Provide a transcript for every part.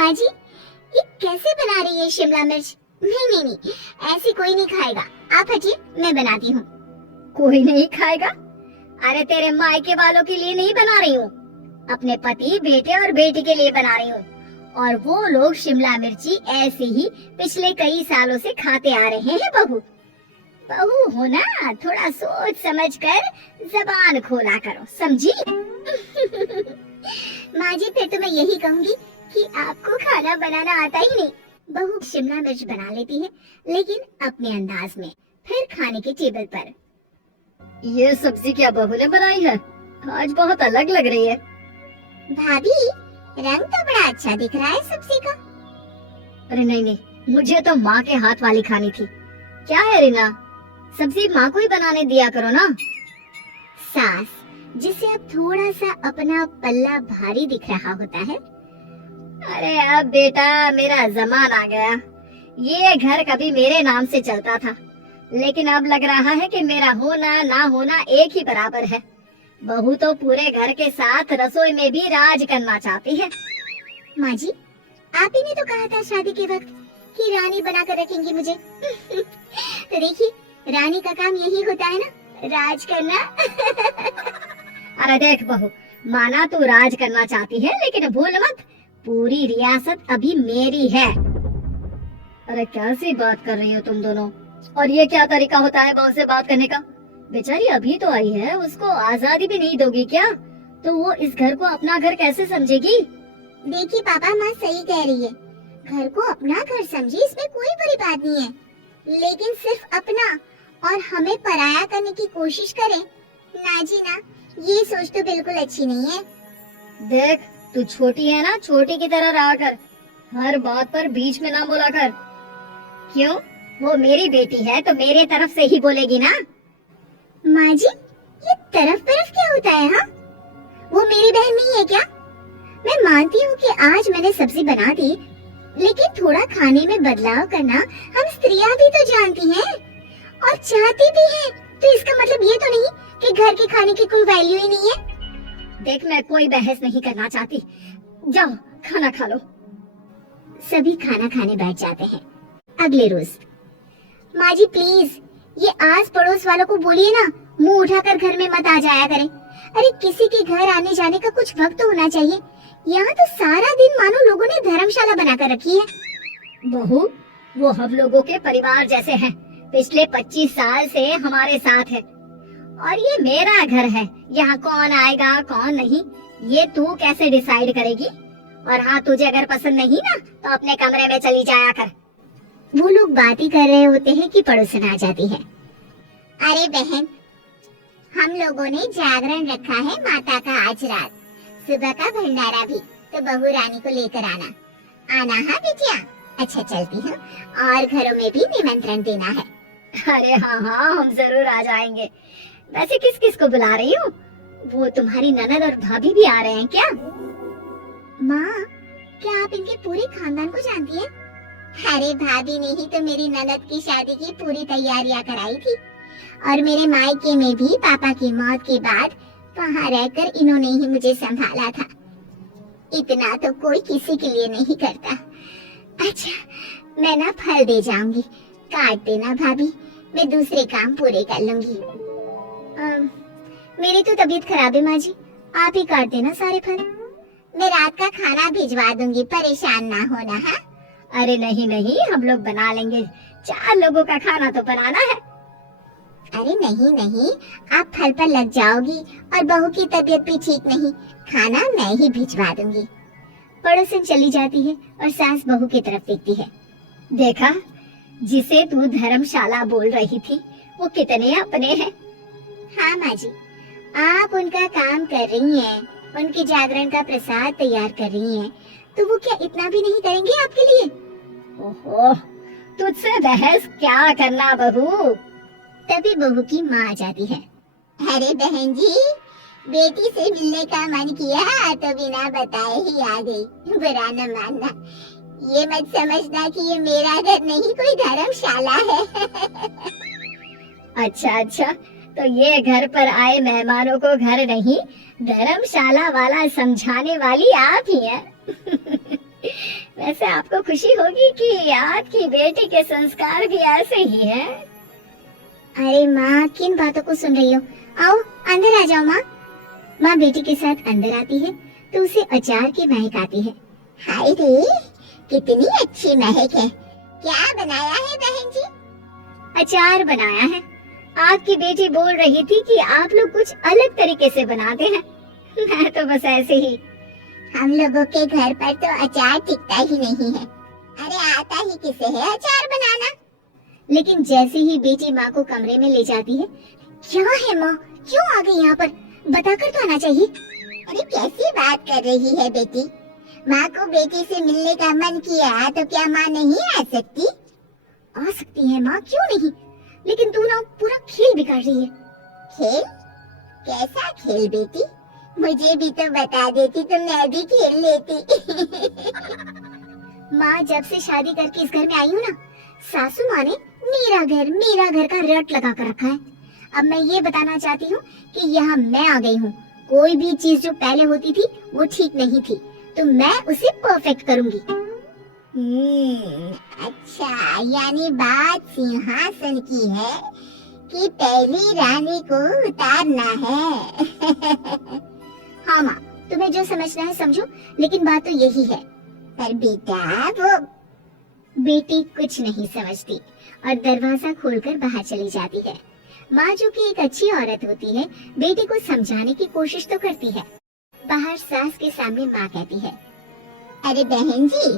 माँ जी, ये कैसे बना रही है शिमला मिर्च? नहीं नहीं नहीं, ऐसी कोई नहीं खाएगा। आप हटिए, मैं बनाती हूँ। कोई नहीं खाएगा? अरे तेरे मायके वालों के लिए नहीं बना रही हूँ, अपने पति, बेटे और बेटी के लिए बना रही हूँ। और वो लोग शिमला मिर्ची ऐसे ही पिछले कई सालों से खाते आ रहे हैं। बहू बहू हो ना, थोड़ा सोच समझ कर जबान खोला करो, समझी? माँ जी, फिर तो मैं यही कहूँगी कि आपको खाना बनाना आता ही नहीं। बहू शिमला मिर्च बना लेती है, लेकिन अपने अंदाज में, फिर खाने के टेबल पर। ये सब्जी क्या बहू ने बनाई है? आज बहुत अलग लग रही है। भाभी, रंग तो बड़ा अच्छा दिख रहा है सब्जी का। अरे नहीं नहीं, मुझे तो माँ के हाथ वाली खानी थी। क्या है रीना, सब्जी माँ को ही बनाने दिया करो ना। सास, जिसे अब थोड़ा सा अपना पल्ला भारी दिख रहा होता है। अरे अब बेटा मेरा जमान आ गया। ये घर कभी मेरे नाम से चलता था, लेकिन अब लग रहा है कि मेरा होना ना होना एक ही बराबर है। बहू तो पूरे घर के साथ रसोई में भी राज करना चाहती है। माँ जी, आप ही ने तो कहा था शादी के वक्त कि रानी बना कर रखेंगी मुझे। तो देखिए, रानी का काम यही होता है ना, राज करना। अरे देख बहू, माना तू राज करना चाहती है, लेकिन भूल मत, पूरी रियासत अभी मेरी है। अरे कैसी बात कर रही हो तुम दोनों? और ये क्या तरीका होता है बहू से बात करने का? बेचारी अभी तो आई है, उसको आजादी भी नहीं दोगी क्या? तो वो इस घर को अपना घर कैसे समझेगी? देखिए पापा, माँ सही कह रही है। घर को अपना घर समझे, इसमें कोई बुरी बात नहीं है, लेकिन सिर्फ अपना और हमें पराया करने की कोशिश करे ना जी ना, ये सोच तो बिल्कुल अच्छी नहीं है। देख, तू छोटी है ना, छोटी की तरह रहा कर, हर बात पर बीच में ना बोला कर। क्यों? वो मेरी बेटी है तो मेरे तरफ से ही बोलेगी ना। माँ जी, ये तरफ तरफ क्या होता है? हाँ, वो मेरी बहन नहीं है क्या? मैं मानती हूँ कि आज मैंने सब्जी बना दी, लेकिन थोड़ा खाने में बदलाव करना हम स्त्रियाँ भी तो जानती हैं और चाहती भी हैं। तो इसका मतलब ये तो नहीं कि घर के खाने की कोई वैल्यू ही नहीं है। देख, मैं कोई बहस नहीं करना चाहती, जाओ खाना खा लो। सभी खाना खाने बैठ जाते हैं। अगले रोज, माँ जी प्लीज, ये आस पड़ोस वालों को बोलिए ना, मुंह उठाकर घर में मत आ जाया करें। अरे किसी के घर आने जाने का कुछ वक्त होना चाहिए। यहाँ तो सारा दिन मानो लोगों ने धर्मशाला बनाकर रखी है। बहू, वो हम लोगों के परिवार जैसे हैं, पिछले 25 साल से हमारे साथ है, और ये मेरा घर है। यहाँ कौन आएगा कौन नहीं, ये तू कैसे डिसाइड करेगी? और हाँ, तुझे अगर पसंद नहीं ना, तो अपने कमरे में चली जाया कर। वो लोग बातें कर रहे होते हैं कि पड़ोसन आ जाती है। अरे बहन, हम लोगों ने जागरण रखा है माता का आज रात, सुबह का भंडारा भी, तो बहू रानी को लेकर आना। आना हाँ बिटिया? अच्छा चलती हूँ, और घरों में भी निमंत्रण देना है। अरे हाँ हाँ, हम जरूर आ जाएंगे। वैसे किस किस को बुला रही हूँ? वो तुम्हारी ननद और भाभी भी आ रहे हैं क्या? माँ, क्या आप इनके पूरे खानदान को जानती हैं? अरे भाभी ने ही तो मेरी ननद की शादी की पूरी तैयारियां कराई थी, और मेरे मायके में भी पापा की मौत के बाद वहाँ रहकर इन्होंने ही मुझे संभाला था। इतना तो कोई किसी के लिए नहीं करता। अच्छा, मैं ना फल दे जाऊंगी, काट देना भाभी, मैं दूसरे काम पूरे कर लूंगी। मेरी तो तबीयत खराब है माँ जी, आप ही काट देना सारे फल। मैं रात का खाना भिजवा दूंगी, परेशान ना होना। हाँ? अरे नहीं नहीं, हम लोग बना लेंगे, 4 लोगों का खाना तो बनाना है। अरे नहीं नहीं, आप फल पर लग जाओगी, और बहू की तबीयत भी ठीक नहीं, खाना मैं ही भिजवा दूंगी। पड़ोसन चली जाती है और सास बहू की तरफ देखती है। देखा, जिसे तू धर्मशाला बोल रही थी, वो कितने अपने हैं। हाँ माँ जी, आप उनका काम कर रही हैं, उनके जागरण का प्रसाद तैयार कर रही हैं, तो वो क्या इतना भी नहीं करेंगे आपके लिए? ओहो, तुझसे बहस क्या करना बहू। तभी बहू की माँ आ जाती है। अरे बहन जी, बेटी से मिलने का मन किया तो बिना बताए ही आ गई, बुरा न मानना। ये मत समझना कि ये मेरा घर नहीं, कोई धर्मशाला है। अच्छा अच्छा, तो ये घर पर आए मेहमानों को घर नहीं, धर्मशाला वाला समझाने वाली आप ही हैं। वैसे आपको खुशी होगी कि आपकी बेटी के संस्कार भी ऐसे ही हैं। अरे माँ, किन बातों को सुन रही हो? आओ अंदर आ जाओ माँ। माँ बेटी के साथ अंदर आती है तो उसे अचार की महक आती है। हाय रे, कितनी अच्छी महक है। क्या बनाया है बहन जी? अचार बनाया है। आपकी बेटी बोल रही थी कि आप लोग कुछ अलग तरीके से बनाते हैं। मैं तो बस ऐसे ही। हम लोगों के घर पर तो अचार टिकता ही नहीं है। अरे आता ही किसे है अचार बनाना? लेकिन जैसे ही बेटी माँ को कमरे में ले जाती है, क्या है माँ, क्यों आ गई यहाँ पर? बताकर तो आना चाहिए। अरे कैसी बात कर रही है बेटी? माँ को बेटी से मिलने का मन किया तो क्या माँ नहीं आ सकती? आ सकती है माँ, क्यों नहीं, लेकिन तू ना पूरा खेल बिगाड़ रही है। खेल? कैसा खेल बेटी? मुझे भी तो बता देती तो मैं भी खेल लेती। माँ, जब से शादी करके इस घर में आई हूँ ना, सासू माँ ने मेरा घर का रट लगा कर रखा है। अब मैं ये बताना चाहती हूँ कि यहाँ मैं आ गई हूँ। कोई भी चीज जो पहले होती थी वो ठीक नहीं थी, तो मैं उसे परफेक्ट करूँगी। अच्छा, यानी बात सिंहासन की है कि पहली रानी को उतारना है। हाँ माँ, तुम्हें जो समझना है समझो, लेकिन बात तो यही है। पर बेटा, वो बेटी कुछ नहीं समझती और दरवाजा खोलकर बाहर चली जाती है। माँ, जो कि एक अच्छी औरत होती है, बेटी को समझाने की कोशिश तो करती है। बाहर सास के सामने माँ कहती है, अरे बहन जी,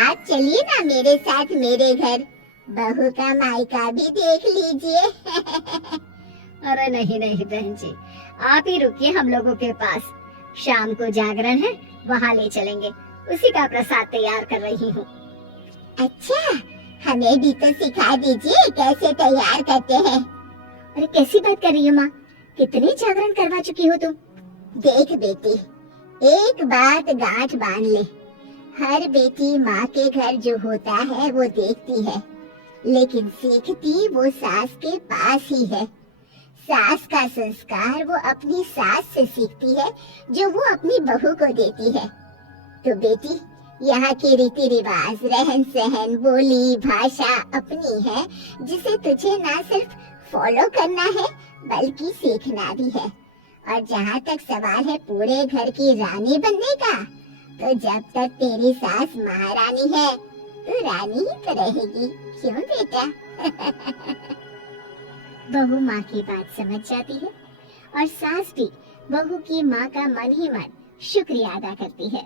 आप चलिए ना मेरे साथ मेरे घर, बहू का मायका भी देख लीजिए। अरे नहीं नहीं बहन जी, आप ही रुकिए हम लोगों के पास। शाम को जागरण है, वहाँ ले चलेंगे। उसी का प्रसाद तैयार कर रही हूँ। अच्छा, हमें भी तो सिखा दीजिए कैसे तैयार करते हैं। अरे कैसी बात कर रही हो माँ, कितने जागरण करवा चुकी हो तुम? देख बेटी, एक बात गांठ बांध ले, हर बेटी माँ के घर जो होता है वो देखती है, लेकिन सीखती वो सास के पास ही है। सास का संस्कार वो अपनी सास से सीखती है, जो वो अपनी बहू को देती है। तो बेटी, यहाँ के रीति रिवाज, रहन सहन, बोली भाषा अपनी है, जिसे तुझे ना सिर्फ फॉलो करना है बल्कि सीखना भी है। और जहाँ तक सवाल है पूरे घर की रानी बनने का, तो जब तक तेरी सास महारानी है तो रानी ही तो रहेगी, क्यों बेटा? बहू माँ की बात समझ जाती है और सास भी बहू की माँ का मन ही मन शुक्रिया अदा करती है।